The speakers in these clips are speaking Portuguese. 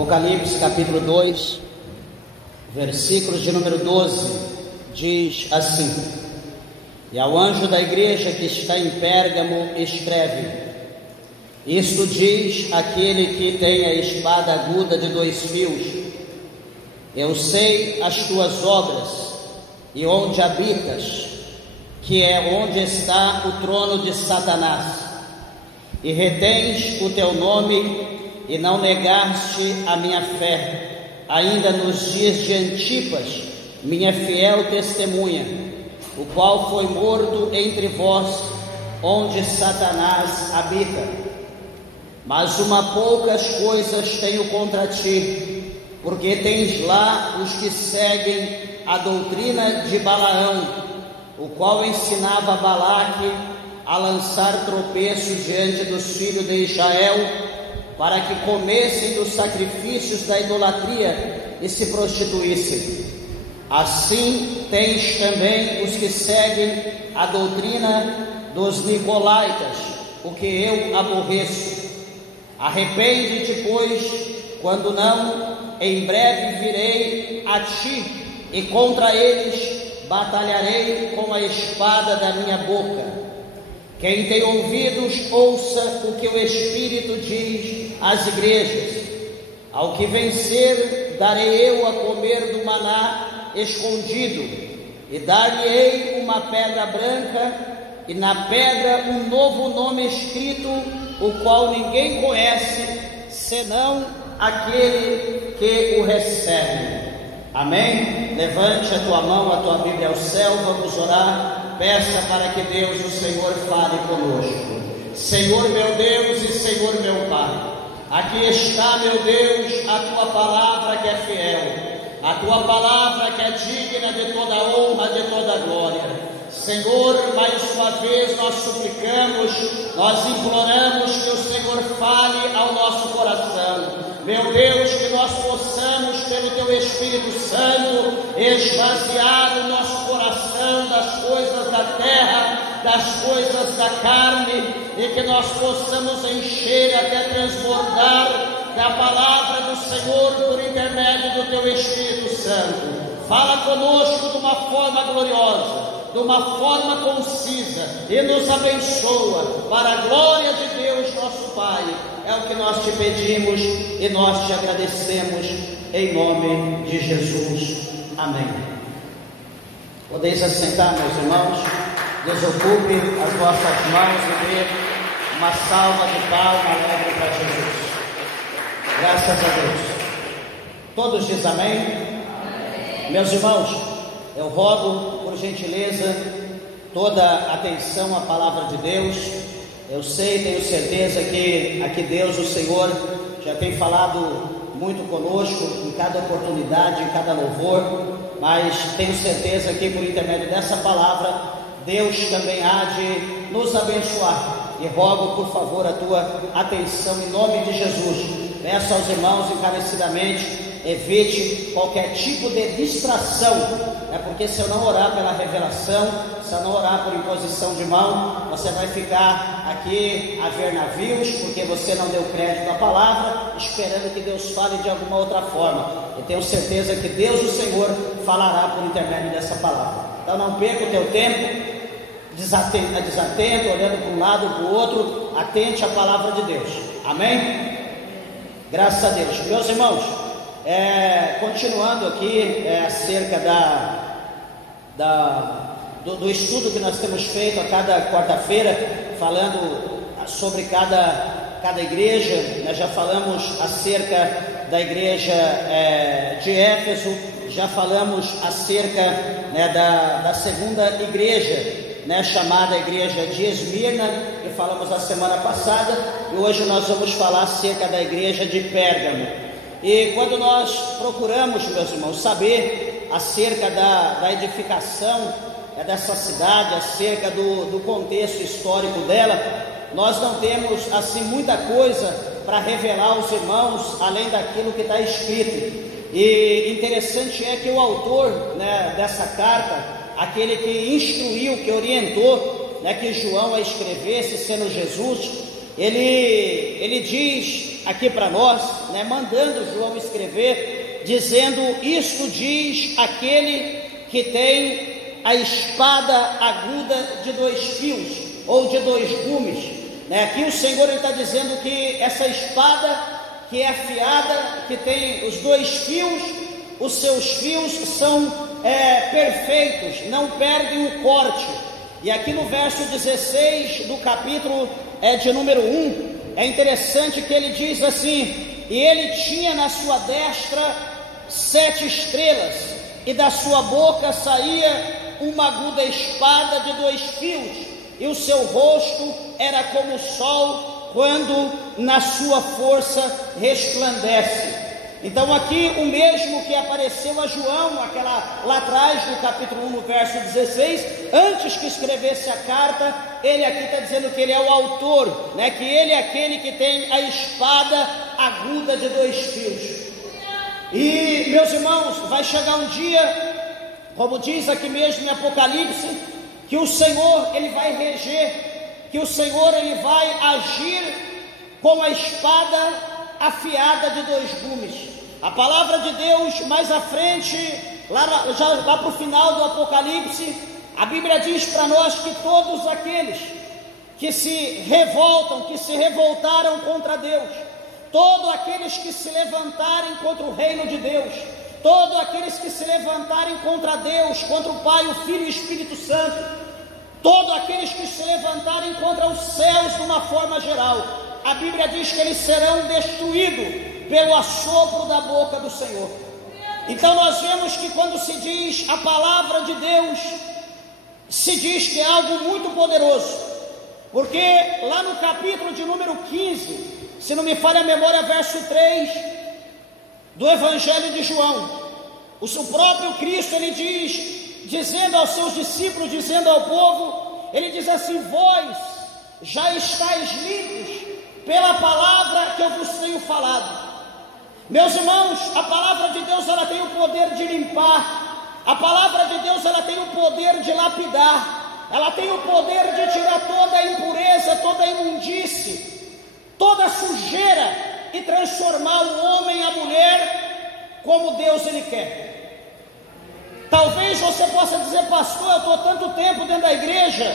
Apocalipse capítulo 2, versículos de número 12, diz assim: E ao anjo da igreja que está em Pérgamo escreve: Isto diz aquele que tem a espada aguda de 2 fios: Eu sei as tuas obras e onde habitas, que é onde está o trono de Satanás, e retens o teu nome e não negaste a minha fé, ainda nos dias de Antipas, minha fiel testemunha, o qual foi morto entre vós, onde Satanás habita. Mas poucas coisas tenho contra ti, porque tens lá os que seguem a doutrina de Balaão, o qual ensinava Balaque a lançar tropeços diante dos filhos de Israel, para que comessem dos sacrifícios da idolatria e se prostituíssem. Assim tens também os que seguem a doutrina dos nicolaítas, o que eu aborreço. Arrepende-te, pois, quando não, em breve virei a ti, e contra eles batalharei com a espada da minha boca. Quem tem ouvidos, ouça o que o Espírito diz às igrejas. Ao que vencer, darei eu a comer do maná escondido, e dar-lhe-ei uma pedra branca, e na pedra um novo nome escrito, o qual ninguém conhece, senão aquele que o recebe. Amém? Levante a tua mão, a tua Bíblia ao céu, vamos orar. Peça para que Deus, o Senhor, fale conosco. Senhor meu Deus e Senhor meu Pai, aqui está, meu Deus, a tua palavra que é fiel, a tua palavra que é digna de toda honra, de toda glória. Senhor, mais uma vez nós suplicamos, nós imploramos que o Senhor fale ao nosso coração. Meu Deus, que nós possamos, pelo Teu Espírito Santo, esvaziar o nosso coração das coisas da terra, das coisas da carne, e que nós possamos encher até transbordar da palavra do Senhor por intermédio do Teu Espírito Santo. Fala conosco de uma forma gloriosa, de uma forma concisa, e nos abençoa para a glória de Deus nosso Pai. É o que nós te pedimos e nós te agradecemos em nome de Jesus. Amém. Podeis assentar, meus irmãos. Desocupe as vossas mãos e dê uma salva de palma alegre para Jesus. Graças a Deus. Todos dizem amém? Amém. Meus irmãos, eu rogo, por gentileza, toda a atenção à palavra de Deus. Eu sei, tenho certeza que aqui Deus, o Senhor, já tem falado muito conosco em cada oportunidade, em cada louvor, mas tenho certeza que por intermédio dessa palavra, Deus também há de nos abençoar. E rogo, por favor, a tua atenção em nome de Jesus. Peço aos irmãos encarecidamente, evite qualquer tipo de distração, porque se eu não orar pela revelação, se eu não orar por imposição de mão, você vai ficar aqui a ver navios, porque você não deu crédito à palavra, esperando que Deus fale de alguma outra forma. Eu tenho certeza que Deus, o Senhor, falará por intermédio dessa palavra. Então não perca o teu tempo desatento, olhando para um lado ou para o outro. Atente à palavra de Deus. Amém? Graças a Deus. Meus irmãos, continuando aqui acerca do estudo que nós temos feito a cada quarta-feira, falando sobre cada igreja, nós já falamos acerca da igreja de Éfeso, já falamos acerca da segunda igreja, chamada igreja de Esmirna, que falamos a semana passada, e hoje nós vamos falar acerca da igreja de Pérgamo. E quando nós procuramos, meus irmãos, saber acerca da edificação dessa cidade, acerca do contexto histórico dela, nós não temos assim muita coisa para revelar aos irmãos, além daquilo que está escrito. E interessante é que o autor dessa carta, aquele que instruiu, que orientou que João a escrevesse, sendo Jesus, ele diz aqui para nós, né, mandando João escrever, dizendo: isto diz aquele que tem a espada aguda de 2 fios, ou de 2 gumes, né? Aqui o Senhor está dizendo que essa espada que é afiada, que tem os 2 fios, os seus fios são perfeitos, não perdem o corte. E aqui no verso 16 do capítulo de número 1, é interessante que ele diz assim: e ele tinha na sua destra 7 estrelas, e da sua boca saía uma aguda espada de 2 fios, e o seu rosto era como o sol quando na sua força resplandece. Então aqui o mesmo que apareceu a João lá atrás no capítulo 1, no verso 16, antes que escrevesse a carta, ele aqui está dizendo que ele é o autor, né? Que ele é aquele que tem a espada aguda de 2 fios. E meus irmãos, vai chegar um dia, como diz aqui mesmo em Apocalipse, que o Senhor ele vai reger, que o Senhor ele vai agir com a espada afiada de 2 gumes. A palavra de Deus mais à frente, lá para o final do Apocalipse, a Bíblia diz para nós que todos aqueles que se revoltam, que se revoltaram contra Deus, todos aqueles que se levantarem contra o reino de Deus, todos aqueles que se levantarem contra Deus, contra o Pai, o Filho e o Espírito Santo, todos aqueles que se levantarem contra os céus de uma forma geral, a Bíblia diz que eles serão destruídos pelo assopro da boca do Senhor. Então nós vemos que quando se diz a palavra de Deus, se diz que é algo muito poderoso, porque lá no capítulo de número 15, se não me falha a memória, verso 3 do Evangelho de João, o próprio Cristo ele diz, dizendo aos seus discípulos, dizendo ao povo, ele diz assim: vós já estáis limpos pela palavra que eu vos tenho falado. Meus irmãos, a palavra de Deus ela tem o poder de limpar, a palavra de Deus ela tem o poder de lapidar, ela tem o poder de tirar toda a impureza, toda a imundície, toda a sujeira e transformar o homem e a mulher como Deus ele quer. Talvez você possa dizer: pastor, eu estou tanto tempo dentro da igreja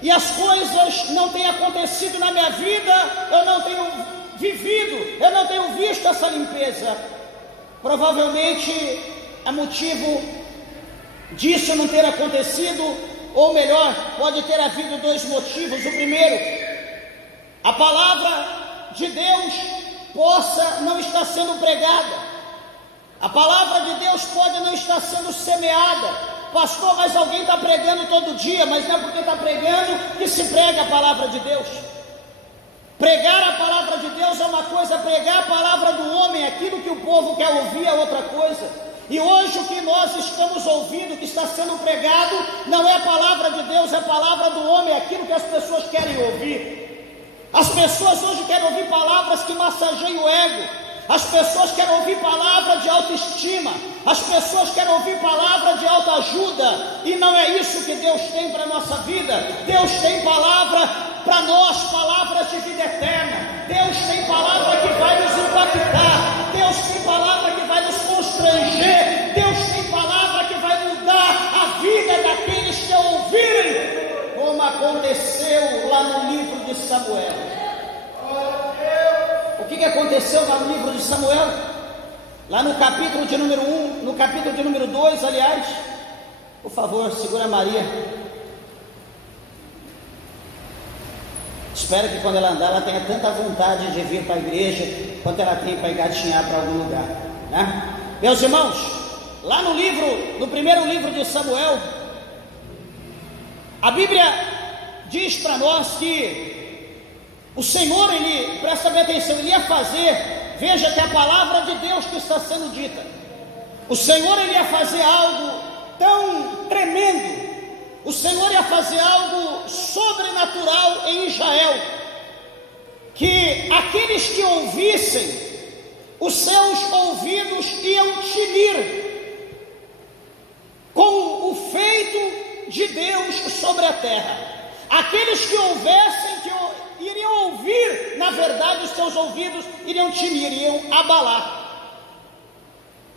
e as coisas não têm acontecido na minha vida, eu não tenho vivido, eu não tenho visto essa limpeza. Provavelmente é motivo disso não ter acontecido, ou melhor, pode ter havido 2 motivos. O primeiro, a palavra de Deus possa não estar sendo pregada, a palavra de Deus pode não estar sendo semeada. Pastor, mas alguém está pregando todo dia, mas não é porque está pregando que se prega a palavra de Deus. Pregar a palavra de Deus é uma coisa, pregar a palavra do homem, aquilo que o povo quer ouvir é outra coisa. E hoje o que nós estamos ouvindo, que está sendo pregado, não é a palavra de Deus, é a palavra do homem, aquilo que as pessoas querem ouvir. As pessoas hoje querem ouvir palavras que massageiam o ego, as pessoas querem ouvir palavra de autoestima, as pessoas querem ouvir palavra de autoajuda, e não é isso que Deus tem para a nossa vida. Deus tem palavra para nós, palavras de vida eterna. Deus tem palavra que vai nos impactar, Deus tem palavra que vai nos constranger, Deus tem palavra que vai mudar a vida daqueles que ouvirem, como aconteceu lá no livro de Samuel. O que aconteceu lá no livro de Samuel? Lá no capítulo de número 1, no capítulo de número 2, aliás, por favor, segura a Maria. Espero que quando ela andar, ela tenha tanta vontade de vir para a igreja, quanto ela tem para engatinhar para algum lugar, né? Meus irmãos, lá no primeiro livro de Samuel, a Bíblia diz para nós que o Senhor, ele, presta bem atenção, ele ia fazer, veja que a palavra de Deus que está sendo dita, o Senhor ele ia fazer algo tão tremendo, o Senhor ia fazer algo sobrenatural em Israel, que aqueles que ouvissem, os seus ouvidos iam tinir com o feito de Deus sobre a terra. Aqueles que ouvissem, que iriam ouvir, na verdade os teus ouvidos iriam abalar.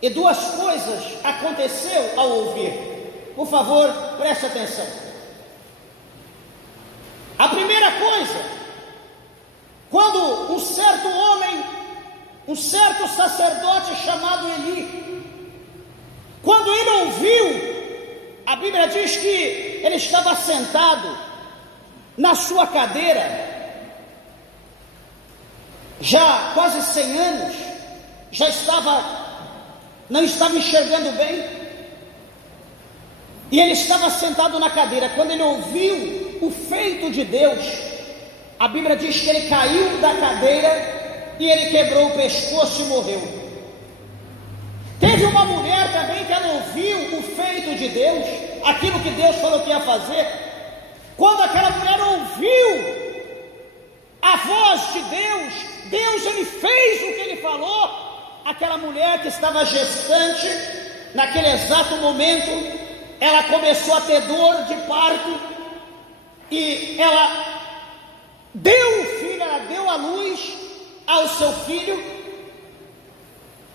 E duas coisas aconteceu ao ouvir. Por favor, preste atenção. A primeira coisa, quando um certo homem, um certo sacerdote chamado Eli, quando ele ouviu, a Bíblia diz que ele estava sentado na sua cadeira, já quase 100 anos, não estava enxergando bem, e ele estava sentado na cadeira. Quando ele ouviu o feito de Deus, a Bíblia diz que ele caiu da cadeira e ele quebrou o pescoço e morreu. Teve uma mulher também que ela ouviu o feito de Deus, aquilo que Deus falou que ia fazer. Quando aquela mulher ouviu a voz de Deus, ele fez o que ele falou. Aquela mulher que estava gestante, naquele exato momento, ela começou a ter dor de parto, e ela deu o filho, ela deu a luz ao seu filho,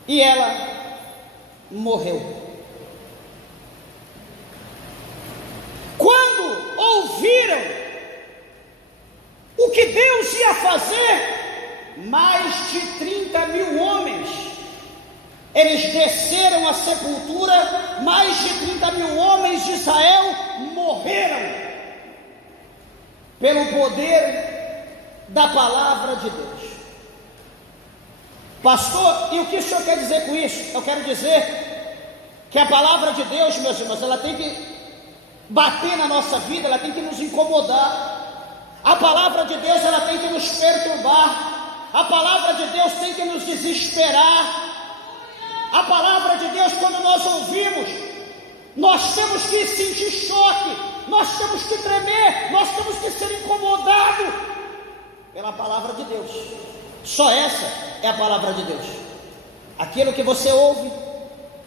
e ela morreu. Quando ouviram o que Deus ia fazer, mais de 30 mil homens, eles desceram à sepultura, mais de 30 mil homens de Israel morreram pelo poder da palavra de Deus. Pastor, e o que o senhor quer dizer com isso? Eu quero dizer que a palavra de Deus, meus irmãos, ela tem que bater na nossa vida, ela tem que nos incomodar. A palavra de Deus, ela tem que nos perturbar. A palavra de Deus tem que nos desesperar. A palavra de Deus, quando nós ouvimos, nós temos que sentir choque, nós temos que tremer, nós temos que ser incomodados pela palavra de Deus. Só essa é a palavra de Deus. Aquilo que você ouve,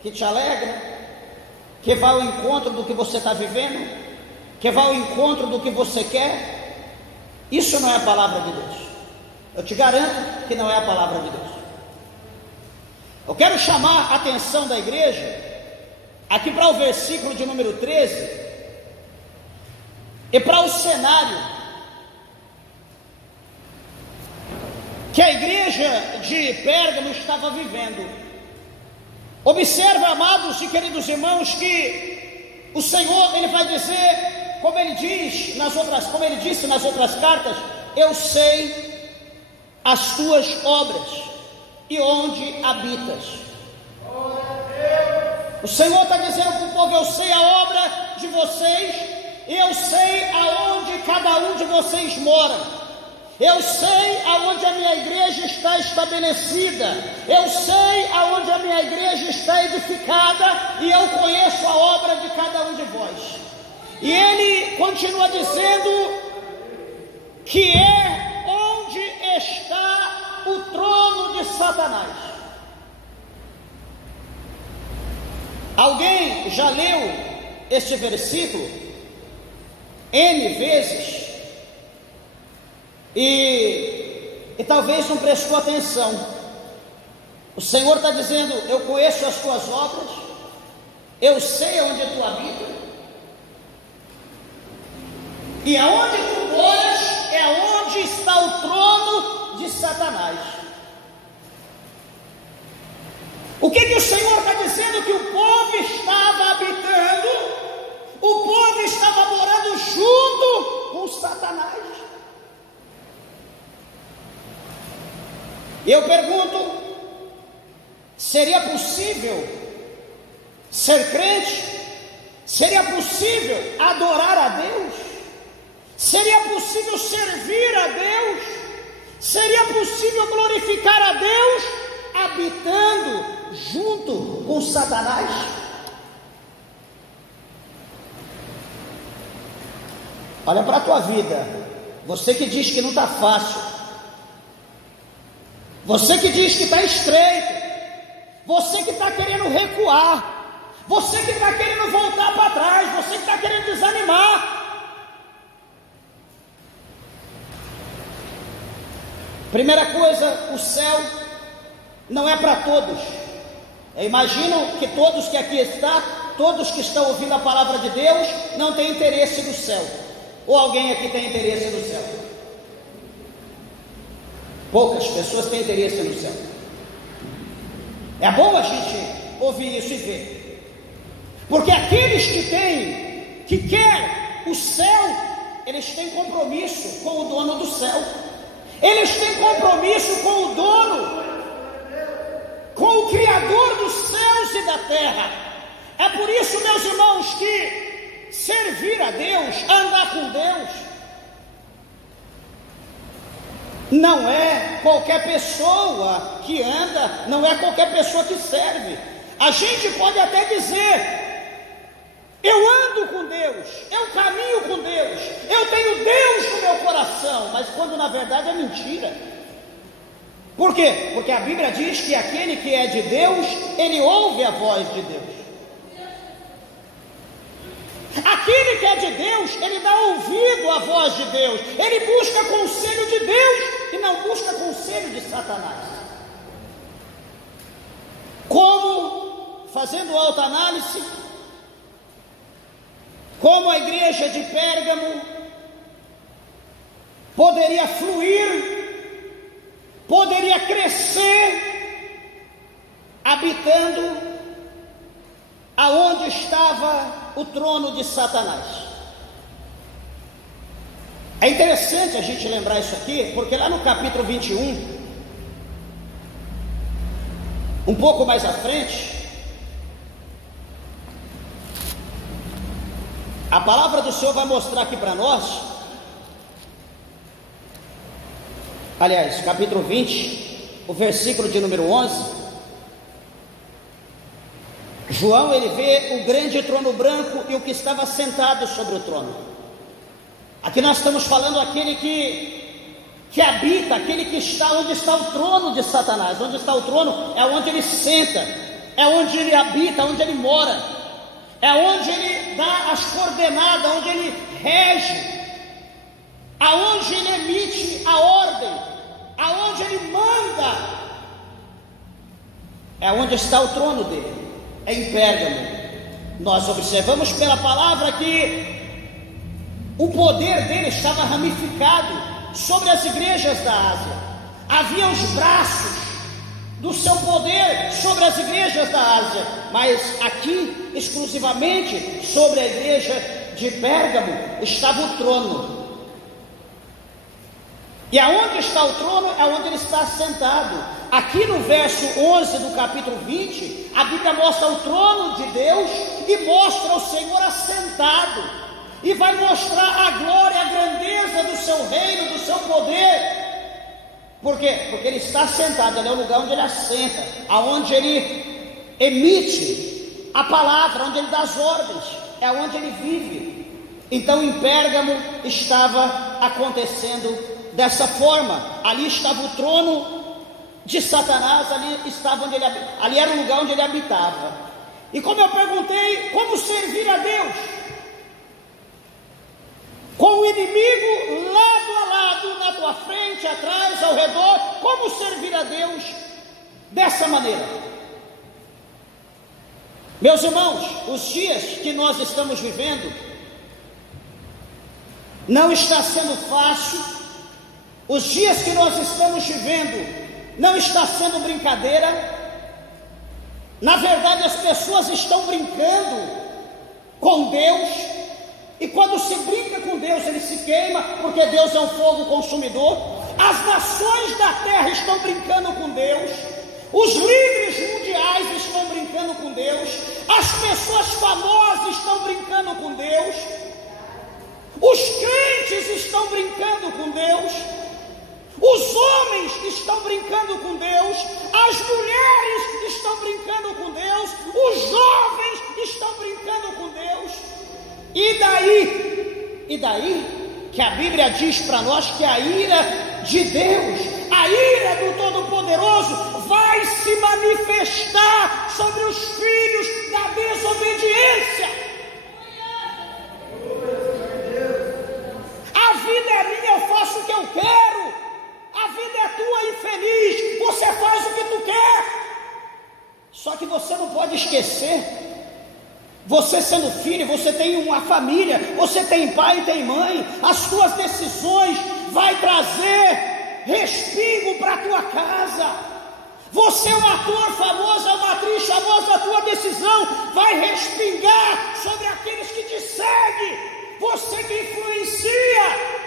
que te alegra, que vai ao encontro do que você está vivendo, que vai ao encontro do que você quer, isso não é a palavra de Deus. Eu te garanto que não é a palavra de Deus. Eu quero chamar a atenção da igreja aqui para o versículo de número 13 e para o cenário que a igreja de Pérgamo estava vivendo. Observa, amados e queridos irmãos, que o Senhor, ele vai dizer, como ele disse nas outras cartas: eu sei as tuas obras e onde habitas. O Senhor está dizendo para o povo: eu sei a obra de vocês, eu sei aonde cada um de vocês mora, eu sei aonde a minha igreja está estabelecida, eu sei aonde a minha igreja está edificada, e eu conheço a obra de cada um de vós. E ele continua dizendo que é onde está o trono de Satanás. Alguém já leu este versículo N vezes e talvez não prestou atenção. O Senhor está dizendo: eu conheço as tuas obras, eu sei onde tu habitas, e aonde tu moras é onde está o trono de Satanás. O que o Senhor está dizendo? Que o povo estava habitando, o povo estava morando junto com Satanás. Eu pergunto: seria possível ser crente? Seria possível adorar a Deus? Seria possível servir a Deus? Seria possível glorificar a Deus habitando junto com Satanás? Olha para a tua vida, você que diz que não está fácil, você que diz que está estreito, você que está querendo recuar, você que está querendo voltar para trás, você que está querendo desanimar. Primeira coisa, o céu não é para todos. Eu imagino que todos que aqui estão, todos que estão ouvindo a palavra de Deus, não têm interesse no céu. Ou alguém aqui tem interesse no céu? Poucas pessoas têm interesse no céu. É bom a gente ouvir isso e ver, porque aqueles que querem o céu, eles têm compromisso com o dono do céu, eles têm compromisso com o dono, com o Criador dos céus e da terra. É por isso, meus irmãos, que servir a Deus, andar com Deus, não é qualquer pessoa que anda, não é qualquer pessoa que serve. A gente pode até dizer: eu ando com Deus, eu caminho com Deus, eu tenho Deus no meu coração, mas quando na verdade é mentira. Por quê? Porque a Bíblia diz que aquele que é de Deus, ele ouve a voz de Deus. Aquele que é de Deus, ele dá ouvido à voz de Deus, ele busca conselho de Deus e não busca conselho de Satanás. Como, fazendo autoanálise, como a igreja de Pérgamo poderia fluir, poderia crescer, habitando aonde estava o trono de Satanás. É interessante a gente lembrar isso aqui, porque lá no capítulo 21, um pouco mais à frente, a palavra do Senhor vai mostrar aqui para nós, aliás, capítulo 20, o versículo de número 11, João, ele vê o grande trono branco e o que estava sentado sobre o trono. Aqui nós estamos falando aquele que habita, aquele que está onde está o trono de Satanás. Onde está o trono é onde ele senta, é onde ele habita, onde ele mora, é onde ele dá as coordenadas, onde ele rege, aonde ele emite a ordem, aonde ele manda, é onde está o trono dele. É em Pérgamo. Nós observamos pela palavra que o poder dele estava ramificado sobre as igrejas da Ásia. Havia os braços do seu poder sobre as igrejas da Ásia, mas aqui, exclusivamente sobre a igreja de Pérgamo, estava o trono. E aonde está o trono é onde ele está sentado. Aqui no verso 11 do capítulo 20, a Bíblia mostra o trono de Deus e mostra o Senhor assentado, e vai mostrar a glória, a grandeza do seu reino, do seu poder. Por quê? Porque ele está sentado, ele é o lugar onde ele assenta, aonde ele emite a palavra, onde ele dá as ordens, é onde ele vive. Então em Pérgamo estava acontecendo dessa forma. Ali estava o trono de Satanás, ali estava onde ele, ali era o lugar onde ele habitava. E como eu perguntei, como servir a Deus? Com o inimigo lado a lado, na tua frente, atrás, ao redor, como servir a Deus dessa maneira? Meus irmãos, os dias que nós estamos vivendo não está sendo fácil. Os dias que nós estamos vivendo não está sendo brincadeira. Na verdade, as pessoas estão brincando com Deus, e quando se brinca com Deus, ele se queima, porque Deus é um fogo consumidor. As nações da terra estão brincando com Deus, os líderes mundiais estão brincando com Deus, as pessoas famosas estão brincando com Deus, os crentes estão brincando com Deus, os homens estão brincando com Deus, as mulheres estão brincando com Deus, os jovens estão brincando com Deus. E daí que a Bíblia diz para nós que a ira de Deus, a ira do Todo-Poderoso vai se manifestar sobre os filhos da desobediência. A vida é minha, eu faço o que eu quero. A vida é tua, você não pode esquecer. Você sendo filho, você tem uma família, você tem pai e tem mãe. As suas decisões vai trazer respingo para a tua casa. Você é um ator famoso, é uma atriz famosa, a tua decisão vai respingar sobre aqueles que te seguem. Você que influencia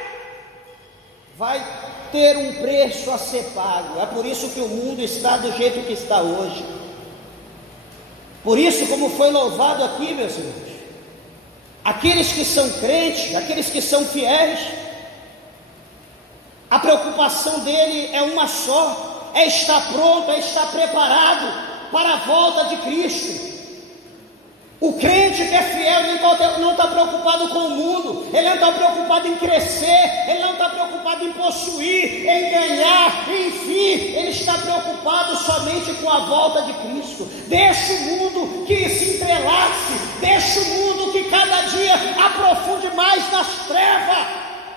vai ter um preço a ser pago. É por isso que o mundo está do jeito que está hoje. Por isso, como foi louvado aqui, meus irmãos, aqueles que são crentes, aqueles que são fiéis, a preocupação dele é uma só: é estar pronto, é estar preparado para a volta de Cristo. O crente que é fiel não está preocupado com o mundo, ele não está preocupado em crescer, ele não está preocupado em possuir, em ganhar, enfim, ele está preocupado somente com a volta de Cristo. Deixa o mundo que se entrelace, deixa o mundo que cada dia aprofunde mais nas trevas.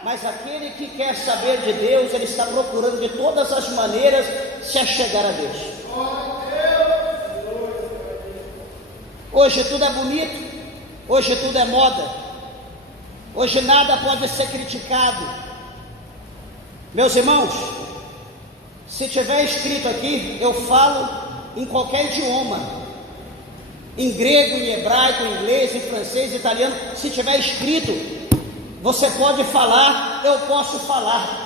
Mas aquele que quer saber de Deus, ele está procurando de todas as maneiras se achegar a Deus. Hoje tudo é bonito, hoje tudo é moda, hoje nada pode ser criticado. Meus irmãos, se tiver escrito aqui, eu falo em qualquer idioma, em grego, em hebraico, em inglês, em francês, italiano. Se tiver escrito, você pode falar, eu posso falar.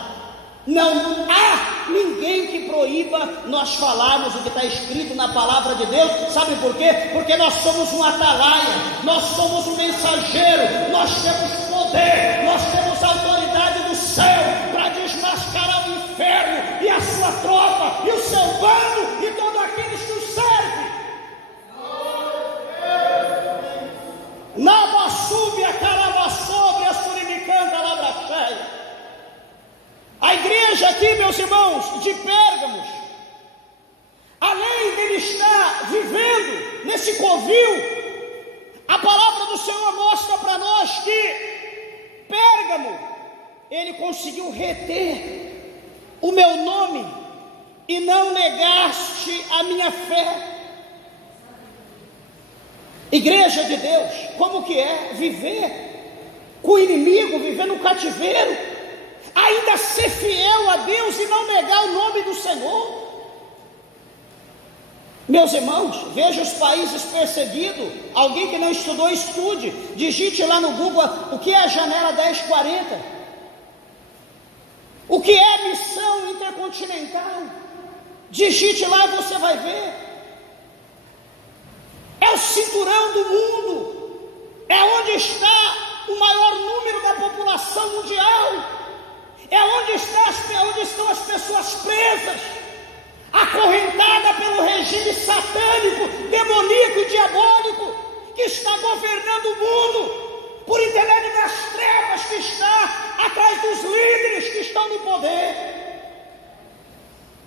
Não há ninguém que proíba nós falarmos o que está escrito na palavra de Deus. Sabe por quê? Porque nós somos um atalaia, nós somos um mensageiro, nós temos poder, nós temos autoridade do céu para desmascarar o inferno e a sua tropa, e o seu bando, e todos aqueles que o servem. Nada sube a carava sobre a suribicanta labra cheia. A igreja aqui, meus irmãos, de Pérgamos, além dele estar vivendo nesse covil, a palavra do Senhor mostra para nós que Pérgamo, ele conseguiu reter o meu nome e não negaste a minha fé. Igreja de Deus, como que é viver com o inimigo, viver no cativeiro, ainda ser fiel a Deus e não negar o nome do Senhor? Meus irmãos, veja os países perseguidos. Alguém que não estudou, estude. Digite lá no Google o que é a janela 1040, o que é missão intercontinental. Digite lá e você vai ver. É o cinturão do mundo, é onde está o maior número da população mundial, é onde estão as pessoas presas, acorrentadas pelo regime satânico, demoníaco e diabólico que está governando o mundo por intermédio das trevas que está atrás dos líderes que estão no poder,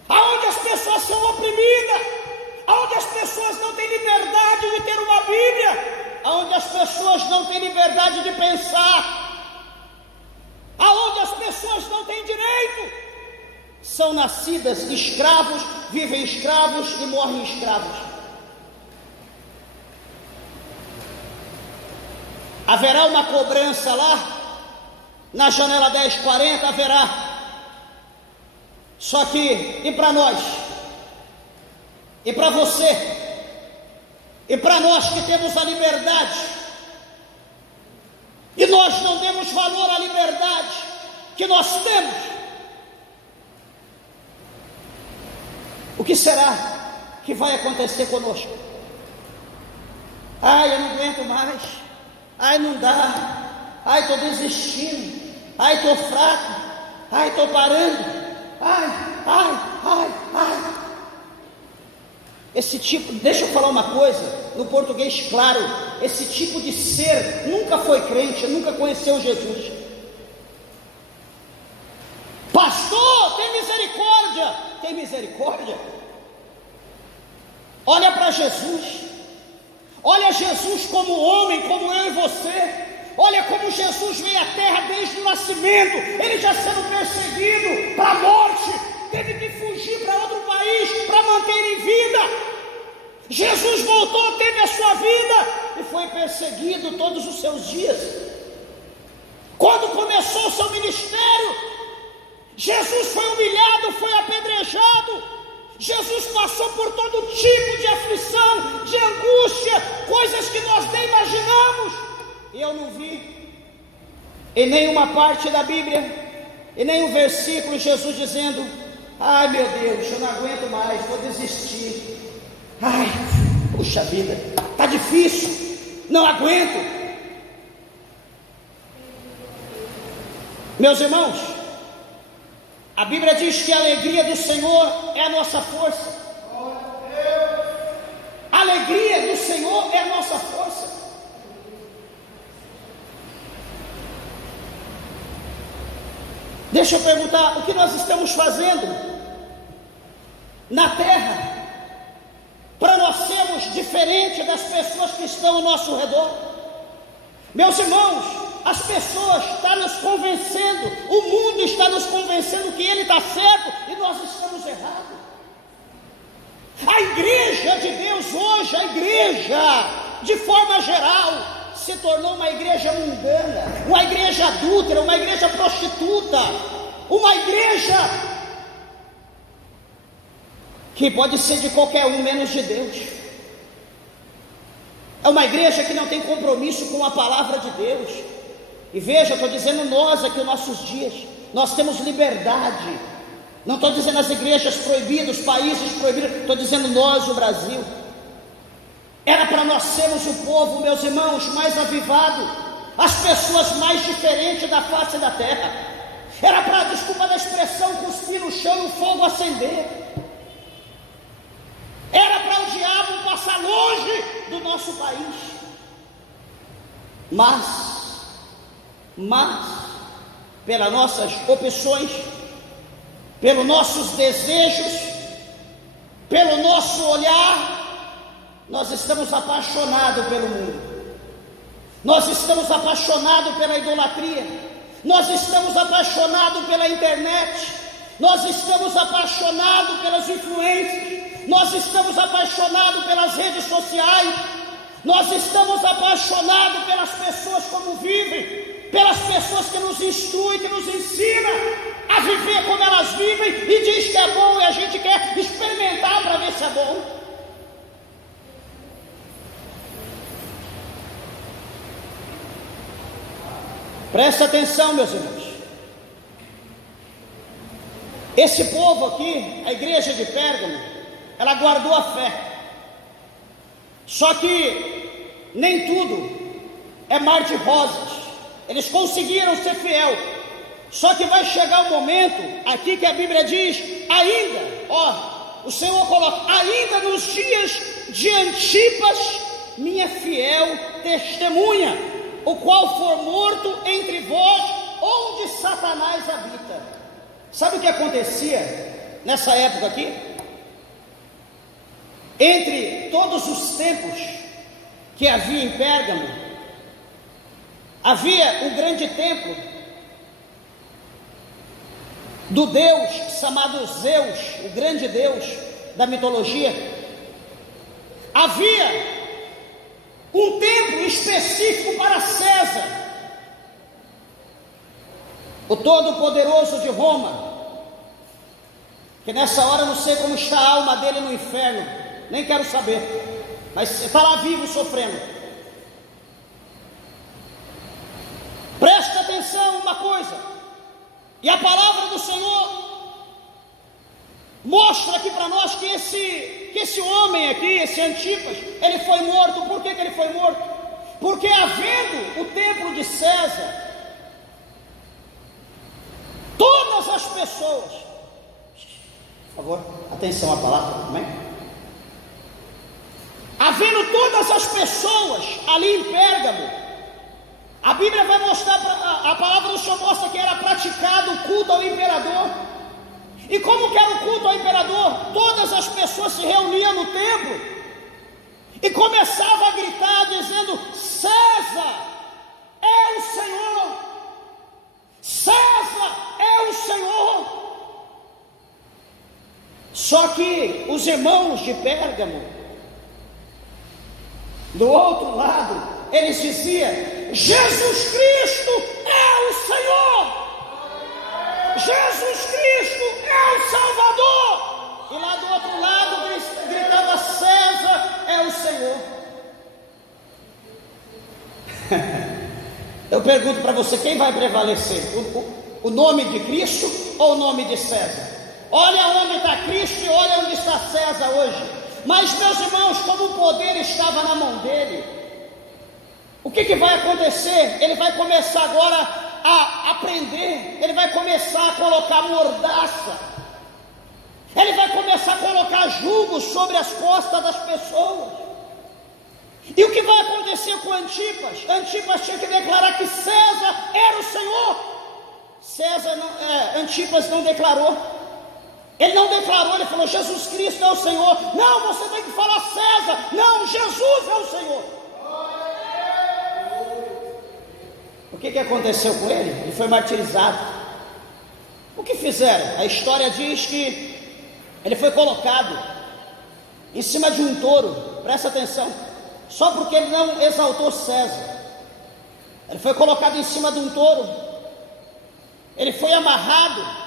aonde as pessoas são oprimidas, aonde as pessoas não têm liberdade de ter uma Bíblia, aonde as pessoas não têm liberdade de pensar, aonde as pessoas não têm direito, são nascidas escravos, vivem escravos e morrem escravos. Haverá uma cobrança lá, na janela 1040 haverá. Só que, e para nós? E para você? E para nós que temos a liberdade? E nós não demos valor à liberdade que nós temos? O que será que vai acontecer conosco? Ai, eu não aguento mais. Ai, não dá. Ai, estou desistindo. Ai, estou fraco. Ai, estou parando. Ai. Esse tipo, deixa eu falar uma coisa, no português claro, esse tipo de ser nunca foi crente, nunca conheceu Jesus. Pastor, tem misericórdia. Tem misericórdia? Olha para Jesus. Olha Jesus como homem, como eu e você. Olha como Jesus veio à terra desde o nascimento. Ele já sendo perseguido para a morte, teve que fugir para outro país para manter em vida. Jesus voltou, teve a sua vida e foi perseguido todos os seus dias. Quando começou o seu ministério, Jesus foi humilhado, foi apedrejado. Jesus passou por todo tipo de aflição, de angústia, coisas que nós nem imaginamos. E eu não vi em nenhuma parte da Bíblia, em nenhum versículo, Jesus dizendo: ai meu Deus, eu não aguento mais, vou desistir. Ai, puxa vida, está difícil, não aguento. Meus irmãos, a Bíblia diz que a alegria do Senhor é a nossa força. A alegria do Senhor é a nossa força. Deixa eu perguntar, o que nós estamos fazendo na terra para nós sermos diferentes das pessoas que estão ao nosso redor? Meus irmãos, as pessoas estão nos convencendo, o mundo está nos convencendo que ele está certo e nós estamos errados. A igreja de Deus hoje, a igreja, de forma geral, se tornou uma igreja mundana, uma igreja adúltera, uma igreja prostituta, uma igreja que pode ser de qualquer um menos de Deus. É uma igreja que não tem compromisso com a palavra de Deus. E veja, estou dizendo nós aqui, os nossos dias, nós temos liberdade. Não estou dizendo as igrejas proibidas, os países proibidos, estou dizendo nós, o Brasil. Era para nós sermos o povo, meus irmãos, mais avivado, as pessoas mais diferentes da face da terra. Era para, desculpa da expressão, cuspir no chão e o fogo acender. Era para o diabo passar longe do nosso país. Mas pelas nossas opções, pelos nossos desejos, pelo nosso olhar, nós estamos apaixonados pelo mundo, nós estamos apaixonados pela idolatria, nós estamos apaixonados pela internet, nós estamos apaixonados pelas influências, nós estamos apaixonados pelas redes sociais, nós estamos apaixonados pelas pessoas como vivem, pelas pessoas que nos instruem, que nos ensinam a viver como elas vivem e diz que é bom e a gente quer experimentar para ver se é bom. Presta atenção, meus irmãos. Esse povo aqui, a igreja de Pérgamo, ela guardou a fé. Só que nem tudo é mar de rosas. Eles conseguiram ser fiel. Só que vai chegar um momento aqui que a Bíblia diz, ainda, o Senhor coloca, ainda nos dias de Antipas, minha fiel testemunha, o qual for morto entre vós, onde Satanás habita. Sabe o que acontecia nessa época aqui? Entre todos os templos que havia em Pérgamo, havia um grande templo do Deus chamado Zeus, o grande Deus da mitologia. Havia um templo específico para César, o Todo-Poderoso de Roma, que nessa hora eu não sei como está a alma dele no inferno, nem quero saber, mas está lá vivo sofrendo. Presta atenção uma coisa, e a palavra do Senhor mostra aqui para nós que esse homem aqui, esse Antipas, ele foi morto. Por que ele foi morto? Porque havendo o templo de César, todas as pessoas, por favor, atenção à palavra, amém? Havendo todas as pessoas ali em Pérgamo, a Bíblia vai mostrar, a palavra do Senhor mostra que era praticado o culto ao imperador. E como que era o culto ao imperador? Todas as pessoas se reuniam no templo e começavam a gritar dizendo: César é o Senhor, César é o Senhor. Só que os irmãos de Pérgamo Do outro lado, eles diziam: Jesus Cristo é o Senhor, Jesus Cristo é o Salvador. E lá do outro lado gritava: César é o Senhor. Eu pergunto para você, quem vai prevalecer? O nome de Cristo ou o nome de César? Olha onde está Cristo e olha onde está César hoje. Mas, meus irmãos, como o poder estava na mão dele, o que vai acontecer? Ele vai começar agora a aprender, ele vai começar a colocar mordaça, ele vai começar a colocar jugo sobre as costas das pessoas. E o que vai acontecer com Antipas? Antipas tinha que declarar que César era o Senhor. Antipas não declarou. Ele não declarou, ele falou: Jesus Cristo é o Senhor. Não, você tem que falar César. Não, Jesus é o Senhor. O que aconteceu com ele? Ele foi martirizado. O que fizeram? A história diz que ele foi colocado em cima de um touro. Presta atenção. Só porque ele não exaltou César. Ele foi colocado em cima de um touro. Ele foi amarrado.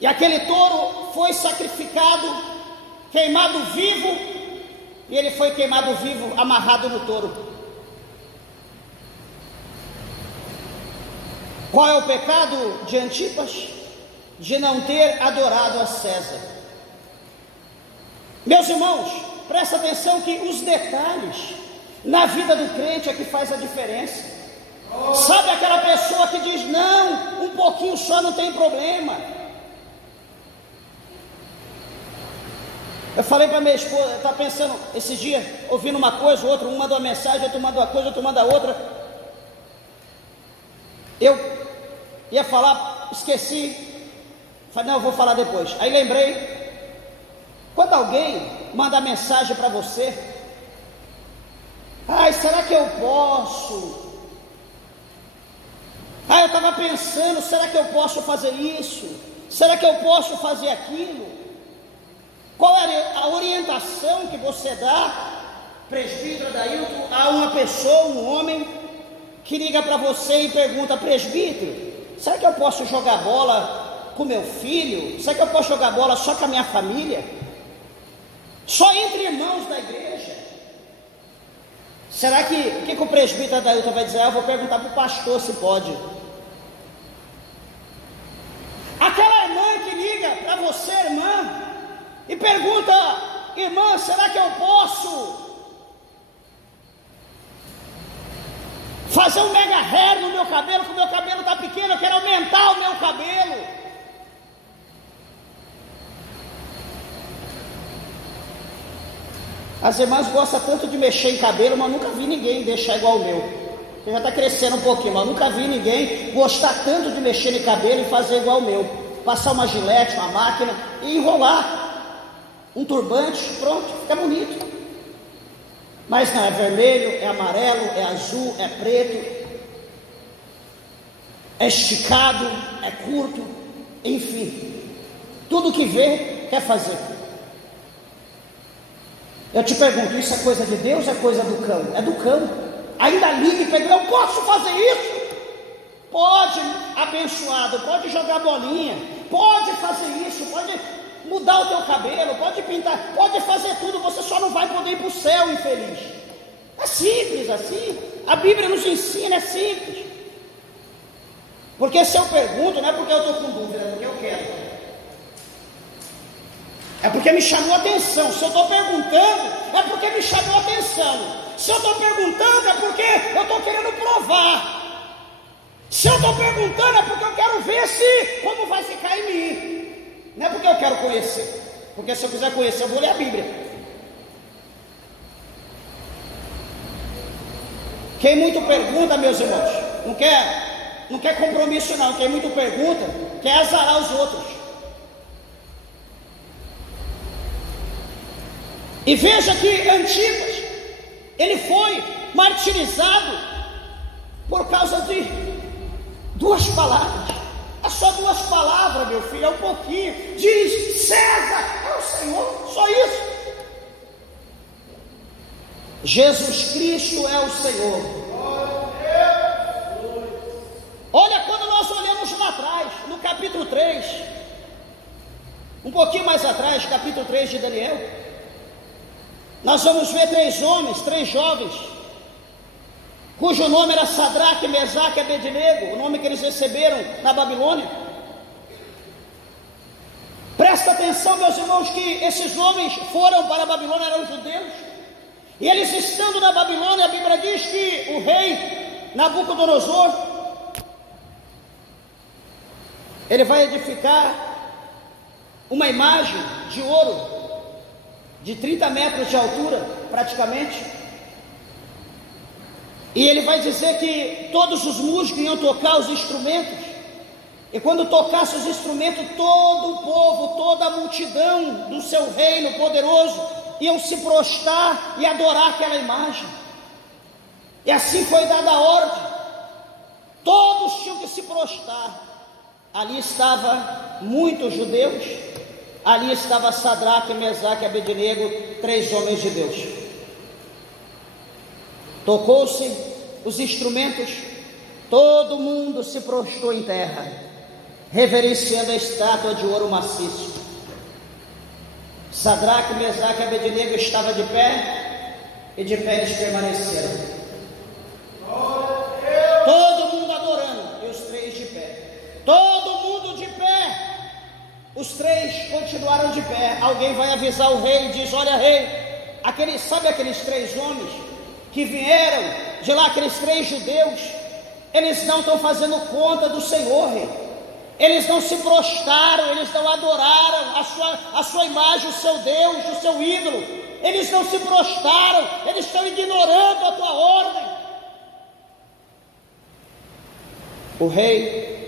E aquele touro foi sacrificado, queimado vivo. E ele foi queimado vivo, amarrado no touro. Qual é o pecado de Antipas? De não ter adorado a César. Meus irmãos, presta atenção que os detalhes na vida do crente é que faz a diferença. Sabe aquela pessoa que diz: não, um pouquinho só não tem problema. Eu falei para minha esposa, está pensando, esses dias, ouvindo uma coisa, outra, um manda uma mensagem, outro manda uma coisa, outro manda outra. Eu ia falar, esqueci, falei: não, eu vou falar depois. Aí lembrei. Quando alguém manda mensagem para você: ai, será que eu posso? Eu estava pensando, será que eu posso fazer isso? Será que eu posso fazer aquilo? Qual é a orientação que você dá, presbítero Adailton, a uma pessoa, um homem, que liga para você e pergunta: presbítero, será que eu posso jogar bola com meu filho? Será que eu posso jogar bola só com a minha família? Só entre irmãos da igreja? Será que o presbítero Adailton vai dizer? Eu vou perguntar para o pastor se pode. Aquela irmã que liga para você, irmã, e pergunta: irmã, será que eu posso fazer um mega hair no meu cabelo, que o meu cabelo está pequeno, eu quero aumentar o meu cabelo? As irmãs gostam tanto de mexer em cabelo, mas nunca vi ninguém deixar igual o meu. Ele já está crescendo um pouquinho, mas nunca vi ninguém gostar tanto de mexer em cabelo e fazer igual o meu. Passar uma gilete, uma máquina e enrolar um turbante, pronto, fica bonito. Mas não, é vermelho, é amarelo, é azul, é preto, é esticado, é curto, enfim, tudo que vê quer fazer. Eu te pergunto, isso é coisa de Deus ou é coisa do cão? É do cão. Ainda liga e pergunta: eu posso fazer isso? Pode, abençoado, pode jogar bolinha, pode fazer isso, pode mudar o teu cabelo, pode pintar, pode fazer tudo, você só não vai poder ir para o céu, infeliz. É simples assim, a Bíblia nos ensina, é simples. Porque se eu pergunto, não é porque eu estou com dúvida, é porque eu quero. É porque me chamou a atenção. Se eu estou perguntando, é porque me chamou a atenção. Se eu estou perguntando, é porque eu estou querendo provar. Se eu estou perguntando, é porque eu quero ver como vai ficar em mim. Não é porque eu quero conhecer. Porque se eu quiser conhecer, eu vou ler a Bíblia. Quem muito pergunta, meus irmãos, não quer compromisso não. Quem muito pergunta, quer azarar os outros. E veja que Antipas, ele foi martirizado por causa de 2 palavras. É só 2 palavras, meu filho, é um pouquinho. Diz: César é o Senhor, só isso. Jesus Cristo é o Senhor. Olha, quando nós olhamos lá atrás, no capítulo 3, um pouquinho mais atrás, capítulo 3 de Daniel, nós vamos ver 3 homens, 3 jovens, cujo nome era Sadraque, Mesaque e Abednego, o nome que eles receberam na Babilônia. Presta atenção, meus irmãos, que esses homens foram para a Babilônia, eram judeus, e eles estando na Babilônia, a Bíblia diz que o rei Nabucodonosor, ele vai edificar uma imagem de ouro, de 30 metros de altura, praticamente, e ele vai dizer que todos os músicos iam tocar os instrumentos, e quando tocasse os instrumentos, todo o povo, toda a multidão do seu reino poderoso, iam se prostrar e adorar aquela imagem. E assim foi dada a ordem, todos tinham que se prostrar. Ali estava muitos judeus, ali estava Sadraque, Mesaque e Abednego, 3 homens de Deus. Tocou-se os instrumentos, todo mundo se prostrou em terra, reverenciando a estátua de ouro maciço. Sadraque, Mesaque e Abednego estavam de pé, e de pé eles permaneceram. Todo mundo adorando, e os 3 de pé. Todo mundo de pé. Os 3 continuaram de pé. Alguém vai avisar o rei e diz: olha, rei, sabe aqueles 3 homens que vieram de lá, aqueles 3 judeus, eles não estão fazendo conta do Senhor, rei. Eles não se prostraram, eles não adoraram a sua imagem, o seu Deus, o seu ídolo. Eles não se prostraram, eles estão ignorando a tua ordem. O rei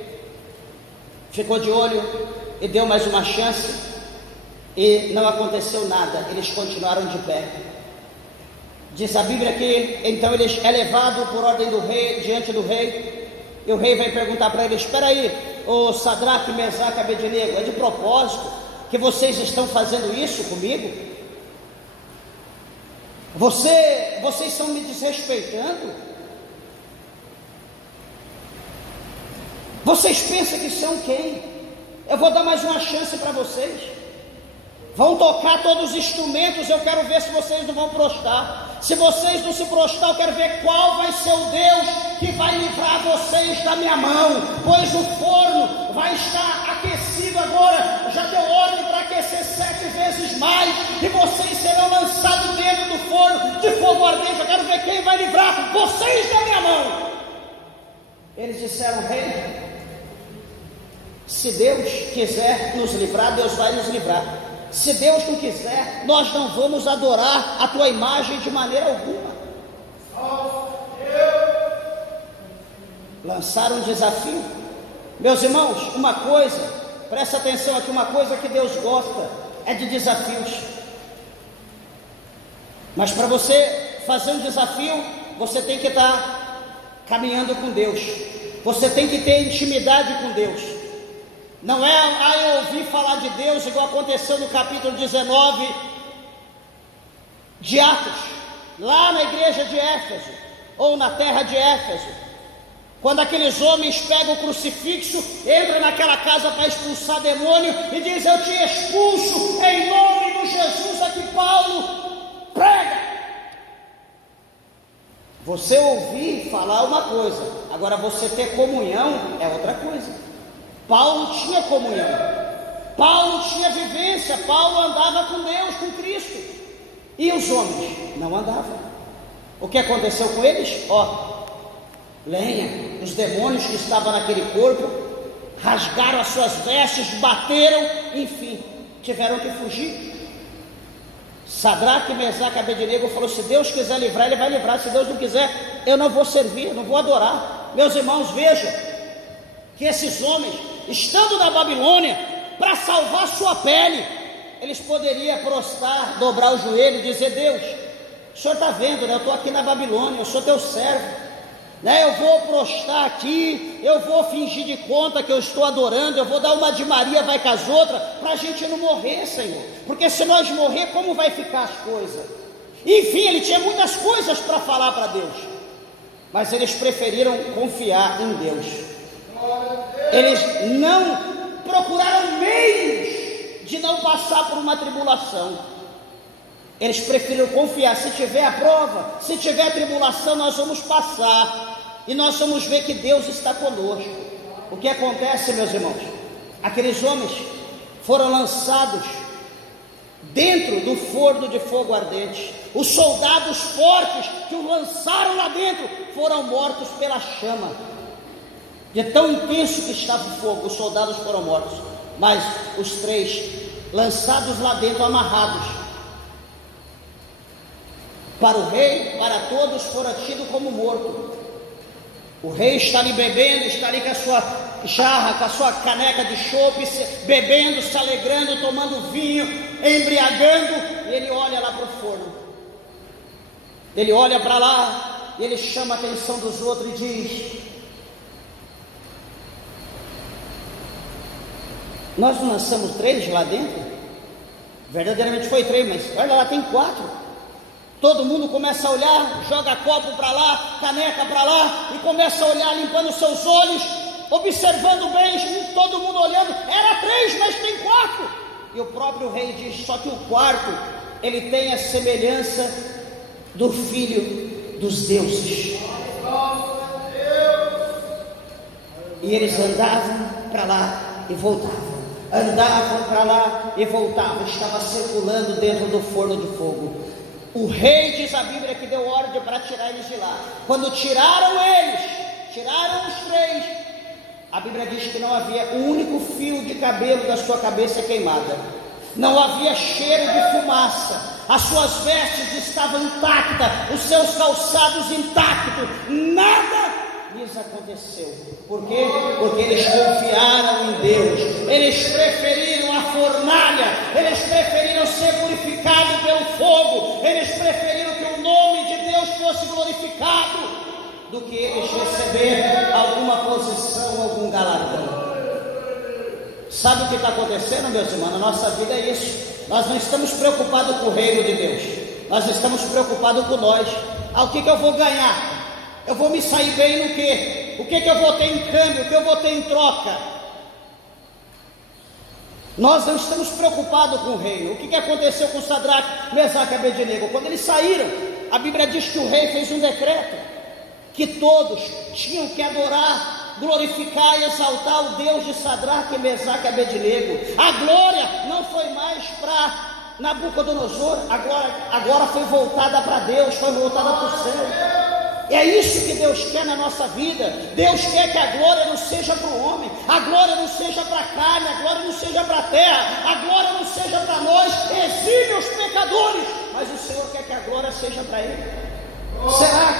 ficou de olho e deu mais uma chance, e não aconteceu nada, eles continuaram de pé. Diz a Bíblia que então ele é levado por ordem do rei diante do rei, e o rei vai perguntar para ele: espera aí, ô Sadraque, Mesaque e Abednego, é de propósito que vocês estão fazendo isso comigo? Vocês estão me desrespeitando? Vocês pensam que são quem? Eu vou dar mais uma chance para vocês. Vão tocar todos os instrumentos, eu quero ver se vocês não vão prostrar. Se vocês não se prostrar, eu quero ver qual vai ser o Deus que vai livrar vocês da minha mão, pois o forno vai estar aquecido agora, já deu ordem para aquecer 7 vezes mais, e vocês serão lançados dentro do forno de fogo ardente. Eu quero ver quem vai livrar vocês da minha mão. Eles disseram: rei, se Deus quiser nos livrar, Deus vai nos livrar. Se Deus não quiser, nós não vamos adorar a tua imagem de maneira alguma. Lançaram um desafio. Meus irmãos, uma coisa, presta atenção aqui, uma coisa que Deus gosta é de desafios. Mas para você fazer um desafio, você tem que estar caminhando com Deus. Você tem que ter intimidade com Deus. Não é, eu ouvi falar de Deus, igual aconteceu no capítulo 19 de Atos, lá na igreja de Éfeso, ou na terra de Éfeso, quando aqueles homens pegam o crucifixo, entram naquela casa para expulsar demônio, e dizem: eu te expulso em nome do Jesus a que Paulo prega. Você ouvir falar uma coisa, agora você ter comunhão é outra coisa. Paulo tinha comunhão, Paulo tinha vivência, Paulo andava com Deus, com Cristo, e os homens não andavam. O que aconteceu com eles? Lenha, os demônios que estavam naquele corpo rasgaram as suas vestes, bateram, enfim, tiveram que fugir. Sadraque, Mesaque e Abednego falou: se Deus quiser livrar, Ele vai livrar. Se Deus não quiser, eu não vou servir, não vou adorar. Meus irmãos, vejam que esses homens, estando na Babilônia, para salvar sua pele, eles poderiam prostrar, dobrar o joelho e dizer: Deus, o Senhor está vendo, né? Eu estou aqui na Babilônia, eu sou teu servo, né? Eu vou prostrar aqui, eu vou fingir de conta que eu estou adorando, eu vou dar uma de Maria vai com as outras, para a gente não morrer, Senhor, porque se nós morrer, como vai ficar as coisas? Enfim, ele tinha muitas coisas para falar para Deus, mas eles preferiram confiar em Deus. Eles não procuraram meios de não passar por uma tribulação. Eles preferiram confiar: se tiver a prova, se tiver a tribulação, nós vamos passar, e nós vamos ver que Deus está conosco. O que acontece, meus irmãos? Aqueles homens foram lançados dentro do forno de fogo ardente. Os soldados fortes que os lançaram lá dentro foram mortos pela chama. De tão intenso que estava o fogo, os soldados foram mortos. Mas os 3 lançados lá dentro, amarrados, para o rei, para todos, foram tidos como morto. O rei está ali bebendo, está ali com a sua jarra, com a sua caneca de chope, bebendo, se alegrando, tomando vinho, embriagando, e ele olha lá para o forno. Ele olha para lá, e ele chama a atenção dos outros e diz: nós não lançamos 3 lá dentro? Verdadeiramente foi 3, mas olha lá, tem 4. Todo mundo começa a olhar, joga copo para lá, caneca para lá, e começa a olhar, limpando seus olhos, observando bem, todo mundo olhando. Era 3, mas tem 4. E o próprio rei diz: só que o 4, ele tem a semelhança do Filho dos deuses. E eles andavam para lá e voltavam, andavam para lá e voltavam, estava circulando dentro do forno de fogo. O rei, diz a Bíblia, que deu ordem para tirar eles de lá. Quando tiraram eles, tiraram os 3, a Bíblia diz que não havia um único fio de cabelo da sua cabeça queimada, não havia cheiro de fumaça, as suas vestes estavam intactas, os seus calçados intactos, nada lhes aconteceu. Por quê? Porque eles confiaram em Deus, eles preferiram a fornalha, eles preferiram ser purificados pelo fogo, eles preferiram que o nome de Deus fosse glorificado, do que eles receber alguma posição, algum galardão. Sabe o que está acontecendo, meus irmãos? Na nossa vida é isso. Nós não estamos preocupados com o reino de Deus, nós estamos preocupados com nós. O que eu vou ganhar? Eu vou me sair bem no quê? O que eu vou ter em câmbio? O que eu vou ter em troca? Nós não estamos preocupados com o reino. O que aconteceu com Sadraque, Mesaque e Abednego? Quando eles saíram, a Bíblia diz que o rei fez um decreto, que todos tinham que adorar, glorificar e exaltar o Deus de Sadraque, Mesaque e Abednego. A glória não foi mais para Nabucodonosor, agora foi voltada para Deus, foi voltada para o céu. É isso que Deus quer na nossa vida. Deus quer que a glória não seja para o homem, a glória não seja para a carne, a glória não seja para a terra, a glória não seja para nós, exímios pecadores, mas o Senhor quer que a glória seja para Ele. Será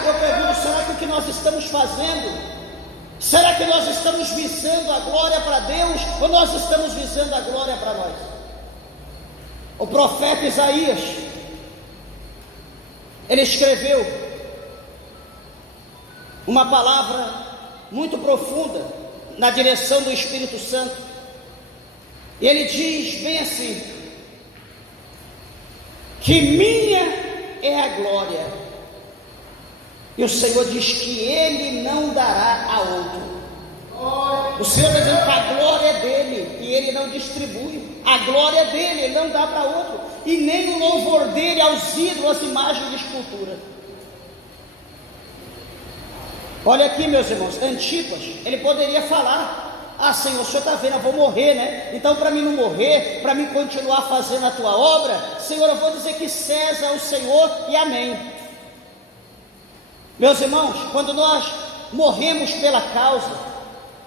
que o que nós estamos fazendo, será que nós estamos visando a glória para Deus, ou nós estamos visando a glória para nós? O profeta Isaías, ele escreveu uma palavra muito profunda na direção do Espírito Santo. E ele diz bem assim: que minha é a glória, e o Senhor diz que Ele não dará a outro. O Senhor está dizendo que a glória é dele e Ele não distribui. A glória é dele, Ele não dá para outro, e nem o louvor dele aos ídolos, às imagens de escultura. Olha aqui, meus irmãos, Antipas, ele poderia falar: ah, Senhor, o Senhor está vendo, eu vou morrer, né? Então, para mim não morrer, para mim continuar fazendo a tua obra, Senhor, eu vou dizer que César é o Senhor e amém. Meus irmãos, quando nós morremos pela causa,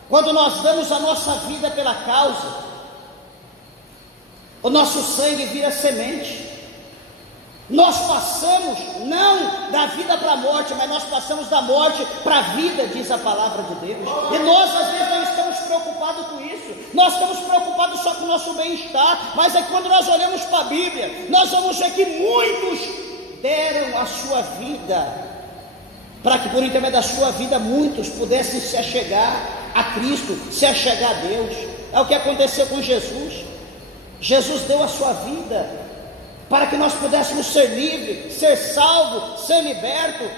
quando nós damos a nossa vida pela causa, o nosso sangue vira semente. Nós passamos não da vida para a morte, mas nós passamos da morte para a vida, diz a palavra de Deus. E nós às vezes não estamos preocupados com isso, nós estamos preocupados só com o nosso bem-estar. Mas é quando nós olhamos para a Bíblia, nós vamos ver que muitos deram a sua vida, para que por intermédio da sua vida muitos pudessem se achegar a Cristo, se achegar a Deus. É o que aconteceu com Jesus. Jesus deu a sua vida para que nós pudéssemos ser livres, ser salvos, ser libertos,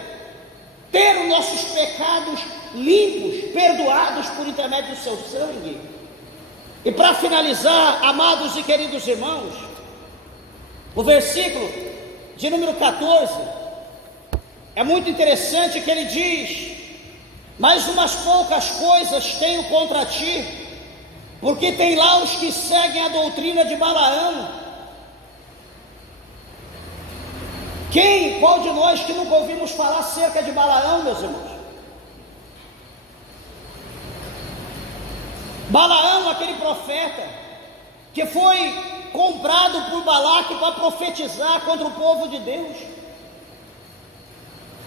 ter os nossos pecados limpos, perdoados por intermédio do seu sangue. E para finalizar, amados e queridos irmãos, o versículo de número 14, é muito interessante que ele diz: mas umas poucas coisas tenho contra ti, porque tem lá os que seguem a doutrina de Balaão. Qual de nós que nunca ouvimos falar acerca de Balaão, meus irmãos? Balaão, aquele profeta que foi comprado por Balaque para profetizar contra o povo de Deus,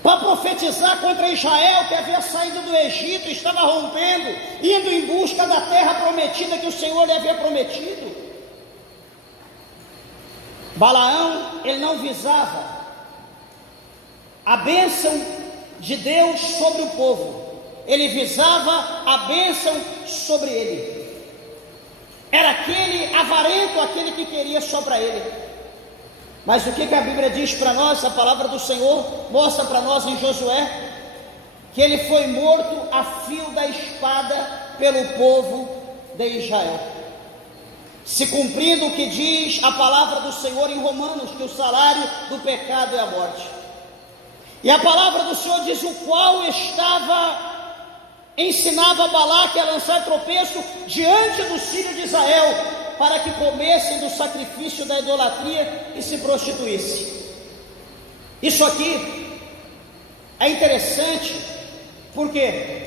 para profetizar contra Israel, que havia saído do Egito, estava rompendo, indo em busca da terra prometida que o Senhor lhe havia prometido. Balaão, ele não visava a bênção de Deus sobre o povo, ele visava a bênção sobre ele. Era aquele avarento, aquele que queria só para ele. Mas o que a Bíblia diz para nós? A palavra do Senhor mostra para nós em Josué que ele foi morto a fio da espada pelo povo de Israel, se cumprindo o que diz a palavra do Senhor em Romanos, que o salário do pecado é a morte. E a palavra do Senhor diz: o qual ensinava Balaque a lançar tropeço diante dos filhos de Israel, para que comessem do sacrifício da idolatria e se prostituíssem. Isso aqui é interessante, por quê?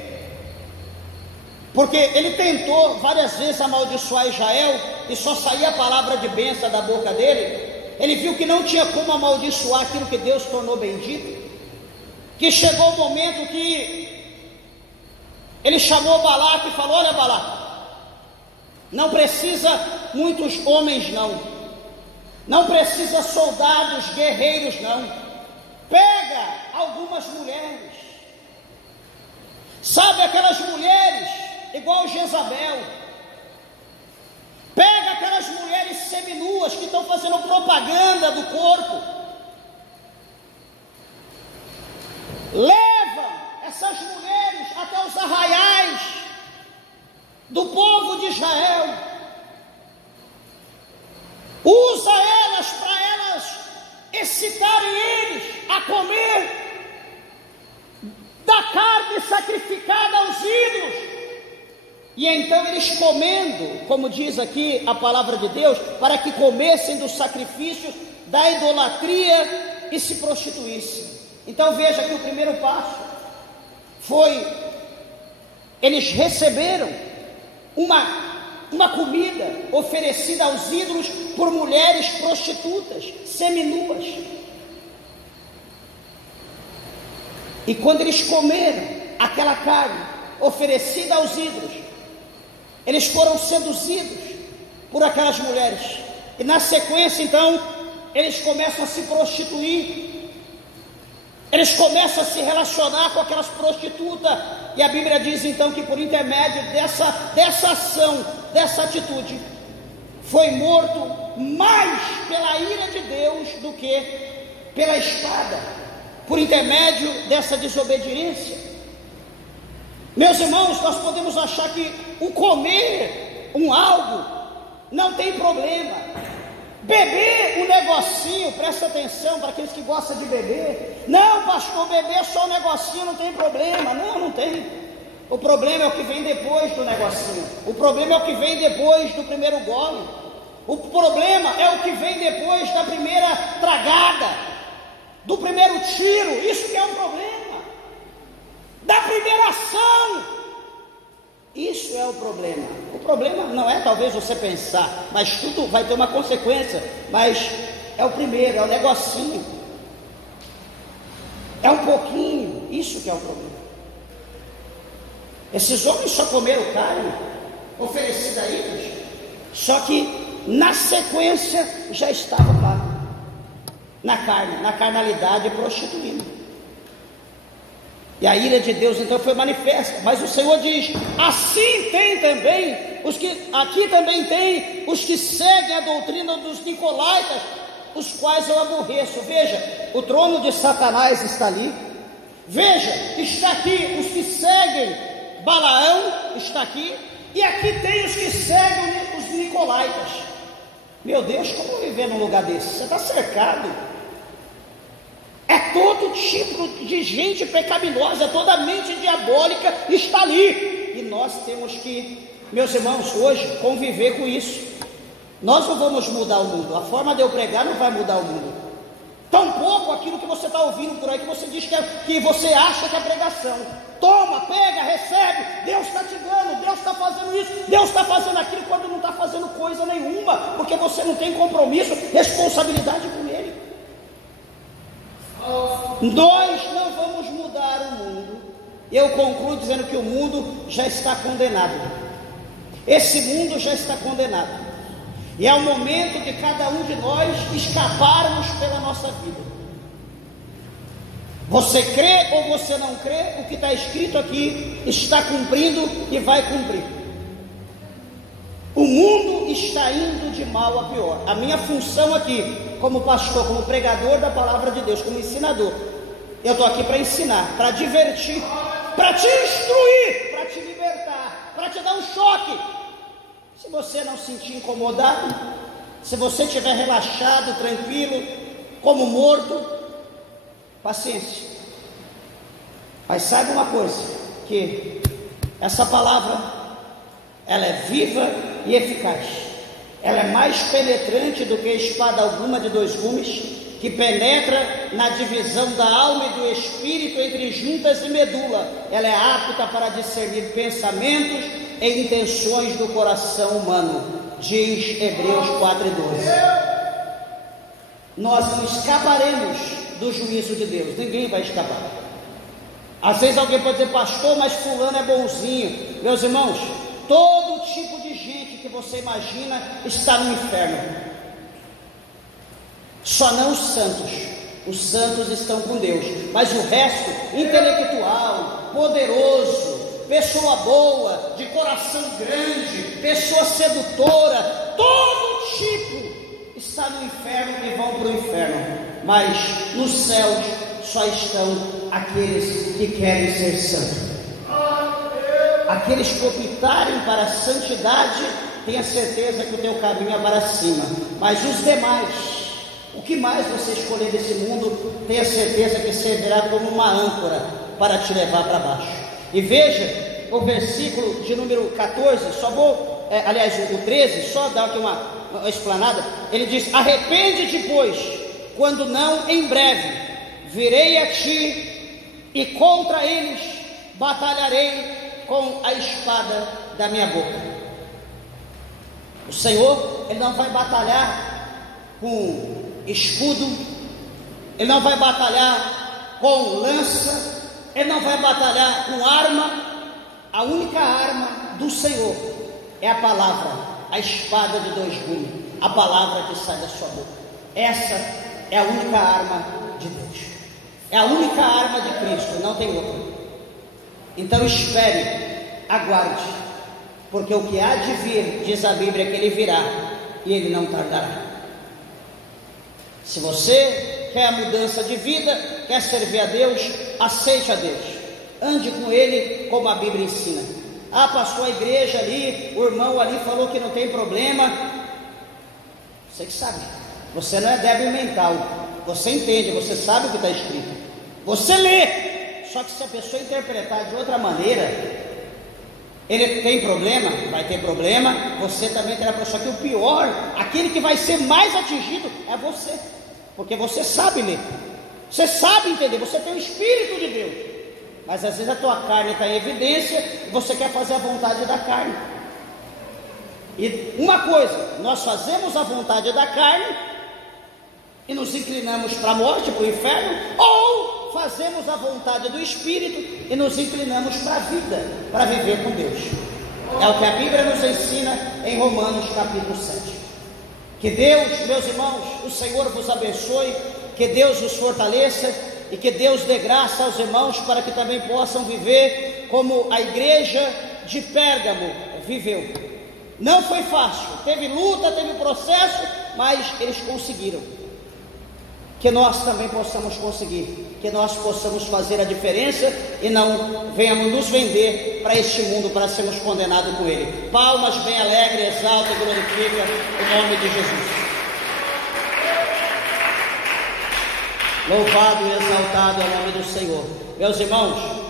Porque ele tentou várias vezes amaldiçoar Israel, e só saía a palavra de bênção da boca dele. Ele viu que não tinha como amaldiçoar aquilo que Deus tornou bendito, que chegou o momento que ele chamou Balaque e falou: olha, Balaque, não precisa muitos homens não precisa soldados, guerreiros não, pega algumas mulheres, sabe aquelas mulheres igual Jezabel, pega aquelas mulheres seminuas que estão fazendo propaganda do corpo, leva essas mulheres até os arraiais do povo de Israel, usa elas para elas excitarem eles a comer da carne sacrificada aos ídolos, e então eles comendo, como diz aqui a palavra de Deus, para que comessem dos sacrifícios da idolatria e se prostituíssem. Então veja que o primeiro passo foi: eles receberam uma comida oferecida aos ídolos por mulheres prostitutas, seminuas. E quando eles comeram aquela carne oferecida aos ídolos, eles foram seduzidos por aquelas mulheres, e na sequência então eles começam a se prostituir, eles começam a se relacionar com aquelas prostitutas, e a Bíblia diz então que por intermédio dessa ação, dessa atitude, foi morto mais pela ira de Deus do que pela espada, por intermédio dessa desobediência. Meus irmãos, nós podemos achar que o comer algo não tem problema, beber um negocinho, presta atenção para aqueles que gostam de beber: não, pastor, beber só um negocinho não tem problema. Não tem. O problema é o que vem depois do negocinho, o problema é o que vem depois do primeiro gole, o problema é o que vem depois da primeira tragada, do primeiro tiro. Isso que é o problema, da primeira ação. Isso é o problema. O problema não é talvez você pensar, mas tudo vai ter uma consequência. Mas é o primeiro, é o negocinho, é um pouquinho. Isso que é o problema. Esses homens só comeram carne oferecida a eles, só que na sequência já estavam lá na carne, na carnalidade, prostituindo. E a ira de Deus então foi manifesta. Mas o Senhor diz: assim tem também os que, aqui também tem os que seguem a doutrina dos nicolaítas, os quais eu aborreço. Veja, o trono de Satanás está ali. Veja, está aqui os que seguem Balaão, está aqui. E aqui tem os que seguem os nicolaítas. Meu Deus, como viver num lugar desse? Você está cercado. É todo tipo de gente pecaminosa, toda mente diabólica está ali. E nós temos que, meus irmãos, hoje conviver com isso. Nós não vamos mudar o mundo. A forma de eu pregar não vai mudar o mundo. Tampouco aquilo que você está ouvindo por aí, que você diz que você acha que é pregação. Toma, pega, recebe. Deus está te dando, Deus está fazendo isso, Deus está fazendo aquilo, quando não está fazendo coisa nenhuma, porque você não tem compromisso, responsabilidade com Ele. Nós não vamos mudar o mundo. Eu concluo dizendo que o mundo já está condenado. Esse mundo já está condenado. E é o momento de cada um de nós escaparmos pela nossa vida. Você crê ou você não crê, o que está escrito aqui está cumprindo e vai cumprir. O mundo está indo de mal a pior. A minha função aqui, como pastor, como pregador da palavra de Deus, como ensinador, eu estou aqui para ensinar, para divertir, para te instruir, para te libertar, para te dar um choque. Se você não se sentir incomodado, se você estiver relaxado, tranquilo, como morto, paciência. Mas saiba uma coisa, que essa palavra, ela é viva e eficaz. Ela é mais penetrante do que espada alguma de dois gumes, que penetra na divisão da alma e do espírito, entre juntas e medula. Ela é apta para discernir pensamentos e intenções do coração humano, diz Hebreus 4:12. Nós não escaparemos do juízo de Deus, ninguém vai escapar. Às vezes alguém pode dizer, pastor, mas fulano é bonzinho. Meus irmãos, todo tipo de gente que você imagina está no inferno, só não os santos. Os santos estão com Deus, mas o resto, intelectual, poderoso, pessoa boa, de coração grande, pessoa sedutora, todo tipo está no inferno e vão para o inferno. Mas nos céus só estão aqueles que querem ser santos. Aqueles que optarem para a santidade, tenha certeza que o teu caminho é para cima. Mas os demais, o que mais você escolher desse mundo, tenha certeza que servirá como uma âncora para te levar para baixo. E veja o versículo de número 14, só vou, o 13, só dar aqui uma explanada. Ele diz, arrepende-te, pois, quando não, em breve, virei a ti e contra eles batalharei com a espada da minha boca. O Senhor, Ele não vai batalhar com escudo, Ele não vai batalhar com lança, Ele não vai batalhar com arma. A única arma do Senhor é a palavra, a espada de dois gumes, a palavra que sai da sua boca. Essa é a única arma de Deus, é a única arma de Cristo, não tem outra. Então espere, aguarde, porque o que há de vir, diz a Bíblia, que Ele virá e Ele não tardará. Se você quer a mudança de vida, quer servir a Deus, aceite a Deus, ande com Ele como a Bíblia ensina. Ah, pastor, a igreja ali, o irmão ali falou que não tem problema. Você que sabe, você não é débil mental, você entende, você sabe o que está escrito, você lê. Só que se a pessoa interpretar de outra maneira, ele tem problema, vai ter problema, você também terá problema. Só que o pior, aquele que vai ser mais atingido é você, porque você sabe ler, você sabe entender, você tem o Espírito de Deus, mas às vezes a tua carne está em evidência e você quer fazer a vontade da carne. E uma coisa, nós fazemos a vontade da carne e nos inclinamos para a morte, para o inferno, ou fazemos a vontade do Espírito e nos inclinamos para a vida, para viver com Deus. É o que a Bíblia nos ensina em Romanos capítulo 7. Que Deus, meus irmãos, o Senhor vos abençoe, que Deus os fortaleça e que Deus dê graça aos irmãos para que também possam viver como a igreja de Pérgamo viveu. Não foi fácil, teve luta, teve processo, mas eles conseguiram. que nós também possamos conseguir, que nós possamos fazer a diferença e não venhamos nos vender para este mundo, para sermos condenados com ele. Palmas bem alegres, exalta e glorifica o nome de Jesus. Louvado e exaltado é o nome do Senhor. Meus irmãos,